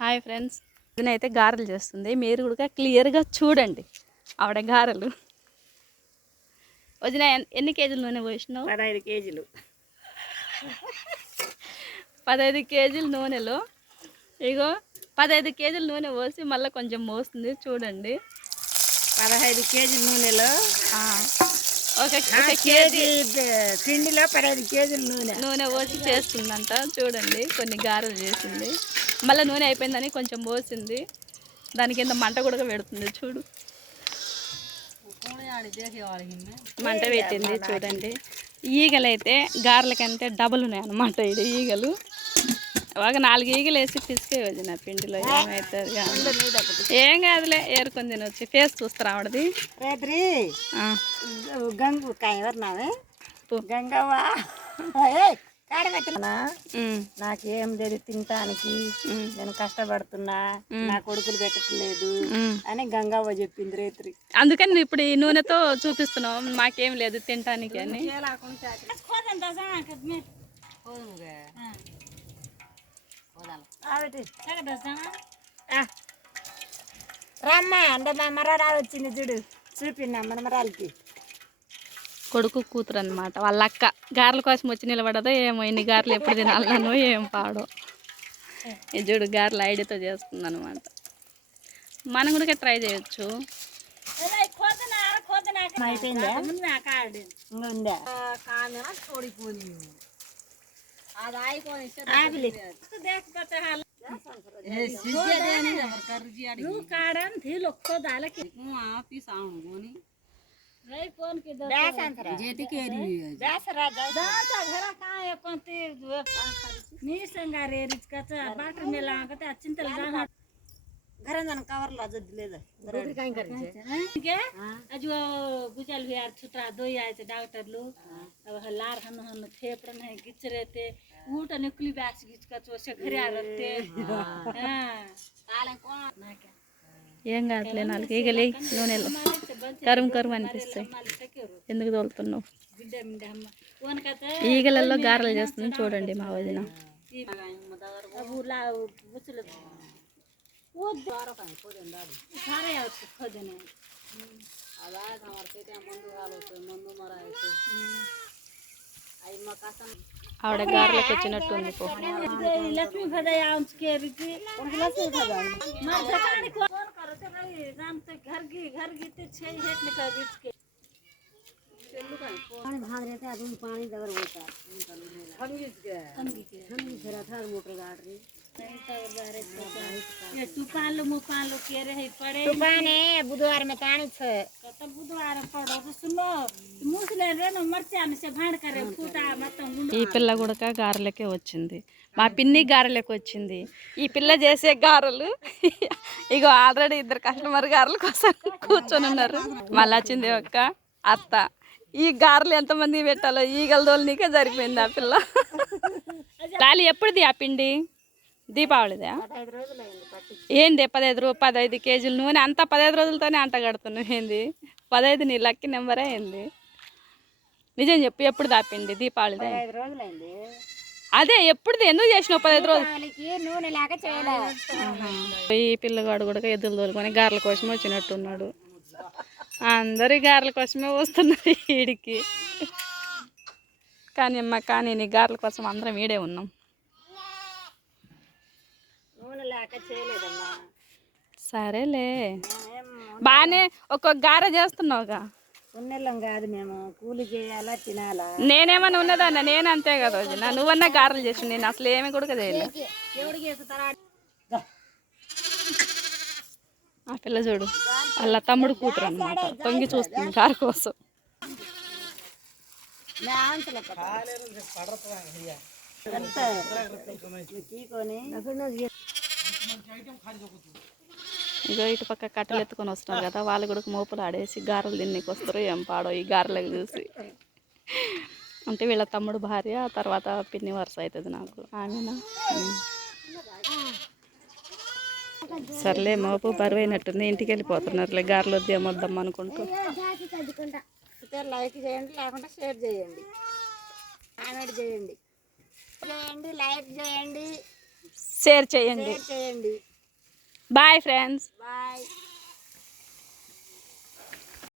Hi friends. అయితే గారెలు చేస్తుంది. మీరు కూడా క్లియర్గా చూడండి. ఆవిడ గారెలు. వదిన ఎన్- ఎన్ని కేజీలు నూనె పోసినావు? పదహైదు కేజీలు. పదహైదు కేజీల నూనెలో. ఇగో పదహైదు కేజీల నూనె పోసి మళ్ళీ కొంచెం మోస్తుంది. చూడండి. పదహైదు కేజీల నూనెలో ఆ, ఒక ఒక కేజీ పిండిలో పదహైదు కేజీల నూనె. నూనె పోసి చేస్తుందంట చూడండి కొన్ని గారెలు చేసింది. మళ్ళీ నూనె అయిపోయిందని కొంచెం పోసింది. దాని కింద మంట కూడా పెడుతుంది చూడు. మంట పెట్టింది చూడండి. ఈగలు అయితే గారెలకంటే డబుల్ ఉన్నాయి అన్నమాట ఇది ఈగలు. ఒక నాలుగు ఈగలు వేసి పిసికే వదిన పిండిలో ఏమవుతుంది ఏం కాదులే ఏరుకొని తినొచ్చు. ఫేస్ చూస్తారా ఆవిడది రేత్రి గంగు. గంగవ్వ? కాడబెట్టినా ఉమ్, నాకేం లేదు తినటానికి ఉమ్, నేను కష్టపడుతున్నా. నా కొడుకులు పెట్టట్లేదు. అని గంగవ్వ చెప్పింది రేత్రి అందుకని ఇప్పుడు ఈ నూనెతో చూపిస్తున్నావు మాకేం లేదు తినటానికి అని. రమ్మా అంటే మా మరాలు వచ్చింది చూడు. చూపిన్నా మనమరాలకి కొడుకు కూతురు అనమాట వాళ్ళ అక్క గారెల కోసం వచ్చి నిలబడదో ఏమో ఇన్ని గారెలు ఎప్పుడు తినాలనో ఏం పాడో. చూడు గారెలు ఐడియాతో చేస్తుంది అనమాట మనం కూడా ట్రై చేయొచ్చు. అయిపోయిందా? आज आईफोन इससे तो आप ले। उसको देख बता तो तो हाल ए सीजे देनी है कर जी आड़ी। नु कारण थी लोग तो डाल के मु आप ही साउंड गोनी रे फ़ोन के दस दस अंतरा जेती के रही है। दस रा दस घर का है पंती नी संगारे रिच का बाटर मेला का चिंतल जाना जाणं कवरला जद लेलं. అజో గుజాలు వేయాలి చుట్రా దొయ్యాయితే డాక్టర్లు లార్ హన్ను హన్ను थेपड़ नहीं गिच रहे थे ऊट निकली बैस गिच का चोसे घरे आ रहते ఏం కాదులే నాలుగు ఈగలి నూనెలో కరుం కరుం అనిపిస్తాయి ఎందుకు తోలుతున్నావు బిడ్డ మిండ అమ్మ ఓన్ కథ ఈగలలో గారెలు చేస్తుంది చూడండి మా వదిన द्वारा कहीं खो दें दादी सारे यार खो देने। अब आया था हमारे पेटे में मंदू हाल होते मंदू मरा है तो। आई मकासम आवड़े गार्ले कुछ न टून को। लक्ष्मी भदा या उसके अभी की लक्ष्मी भदा मार जकाने को कॉल करो से भाई राम से घर की घर की तो छह हेट निकल बीच के। पानी भाग रहे थे अभी पानी दबर होता। हम तो गिर गए हम गिर गए हम गिर रहा था मोटर गाड़ रही। ये तूफान लो मुफान लो के रहे पड़े तुफाने बुधवार में पाणी छ कत बुधवार पड़ो तो सुनो मुसले रे न मरचा में से भांड करे फूटा मत गुंड ఈ పిల్ల కూడా గారెలకే వచ్చింది మా పిన్ని గారెలకు వచ్చింది ఈ పిల్ల చేసే గారెలు ఇగో ఆల్రెడీ ఇద్దరు కస్టమర్ గారెల కోసం కూర్చొని ఉన్నారు మళ్ళీ వచ్చింది ఒక్క అత్త ఈ గారెలు ఎంతమంది పెట్టాలో ఈగల దోలనీకే సరిపోయింది ఆ పిల్ల లాలి ఎప్పుడుది ఆ పిండి దీపావళిదా? ఏంది పదహైదు రూ పదహైదు కేజీలు నూనె? అంతా పదహైదు రోజులతోనే అంట కడుతున్నావు ఏంది? పదహైదు నీ లక్కి నెంబరే ఏంది? నిజం చెప్పు ఎప్పుడు దాపిండి దీపావళిదే? అదే ఎప్పుడుది? ఎందుకు చేసినావు పదహైదు రోజులు? ఈ పిల్లగాడు కూడా ఎద్దులు తోలుకొని గారెల కోసమే వచ్చినట్టున్నాడు. అందరు గారెల కోసమే వస్తున్నారు ఈడికి. కానీ అమ్మ కానీ నీ గారెల కోసం అందరం ఈడే ఉన్నాం నూనె లేక చేయలేదమ్మా. సరేలే. బాగానే ఒక్కొక్క గారె చేస్తున్నావుగా. ఉన్నెళ్ళం కాదు మేము. కూలి చేయాలా తినాలా? నేనేమన్నా ఉన్నదన్న? నేను అంతే కదా వదిన. నువ్వన్నా గారెలు చేసి నేను అసలు ఏమి కూడా ఆ పిల్ల చూడు వాళ్ళ తమ్ముడు కూతురు అనమాట తొంగి చూస్తుంది గారి కోసం. ఇగో ఇటు పక్క కట్టెలు ఎత్తుకొని వస్తున్నారు కదా వాళ్ళు కూడా మోపులు ఆడేసి గారెలు తిన్నీకి వస్తారు ఏం పాడో ఈ గారెలకు చూసి. అంటే వీళ్ళ తమ్ముడు భార్య తర్వాత పిన్ని వరుస అవుతుంది నాకు ఆమెనా. సర్లే మోపు బరువైనట్టుంది ఇంటికి వెళ్ళిపోతున్నారులే గారెలు వద్దు ఏమొద్దాం అనుకుంటూ. లైక్ చేయండి లేకుంటే షేర్ చేయండి. కామెంట్ చేయండి. చేయండి లైక్ చేయండి. షేర్ చేయండి. Bye friends bye